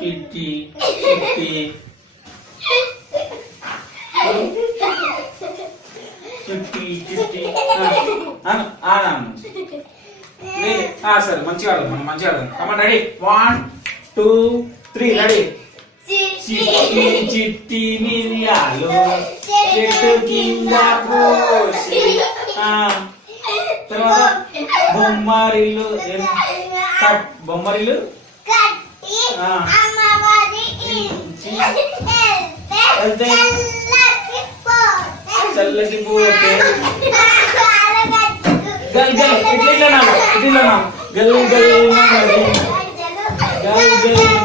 kitty kitty kitty kitty సరే మంచిగా ఆడదాం మనం మంచిగా ఆడదాం కమాన్ రెడీ 1 2 3 రెడీ చిట్టి చిట్టి మిరియాలు చెట్టు కింద పోసి తర్వాత బొమ్మరిల్లు బొమ్మరిల్లు చల్లకి పోతే గల్ గల్ ఇట్లా ఇట్లా గల్ గల్ గల్ గల్